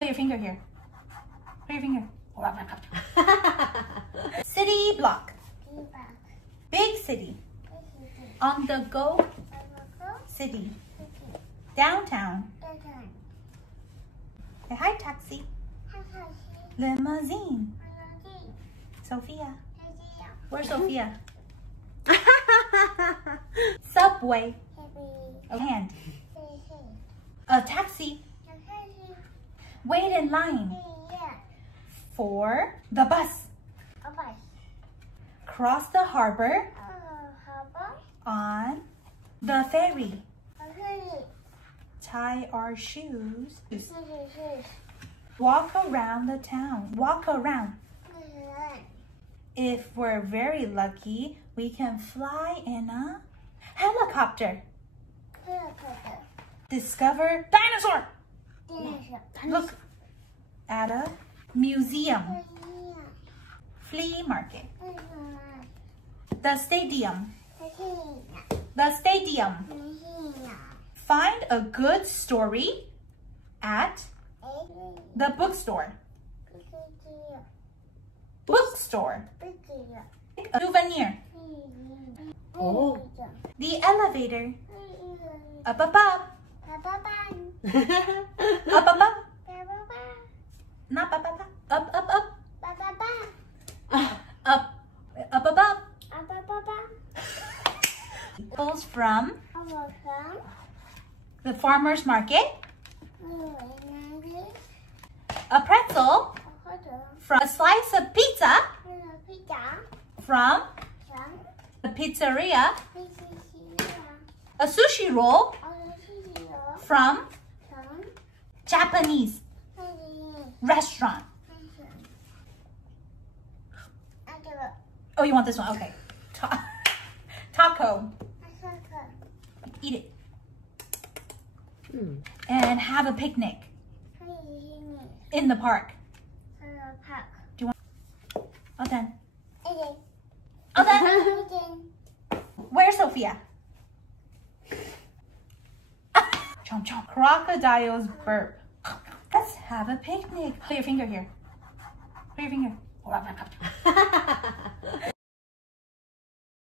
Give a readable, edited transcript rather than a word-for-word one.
Put your finger here. Put your finger. City block. Big city. On the go city. Downtown. Say hi, taxi. Limousine. Sophia. Where's Sophia? Subway. Hand. A taxi. Wait in line for the bus. Cross the harbor on the ferry. Tie our shoes. Walk around the town. Walk around. If we're very lucky, we can fly in a helicopter. Discover dinosaur. Look at a museum. Flea market. The stadium. The stadium. Find a good story at the bookstore. Bookstore. A souvenir. Oh. The elevator. Up, up, up. Up, up, up. Not up, up, up. Up, up, up. Up, up, up, up. Apples from the farmer's market. A pretzel from a slice of pizza from the pizzeria. A sushi roll from Japanese restaurant. Oh, you want this one? Okay. Taco. Eat it. And have a picnic in the park. Do you want? All done. All done. Where's Sophia? Chomp chomp. Crocodiles burp. Let's have a picnic. Put your finger here. Put your finger.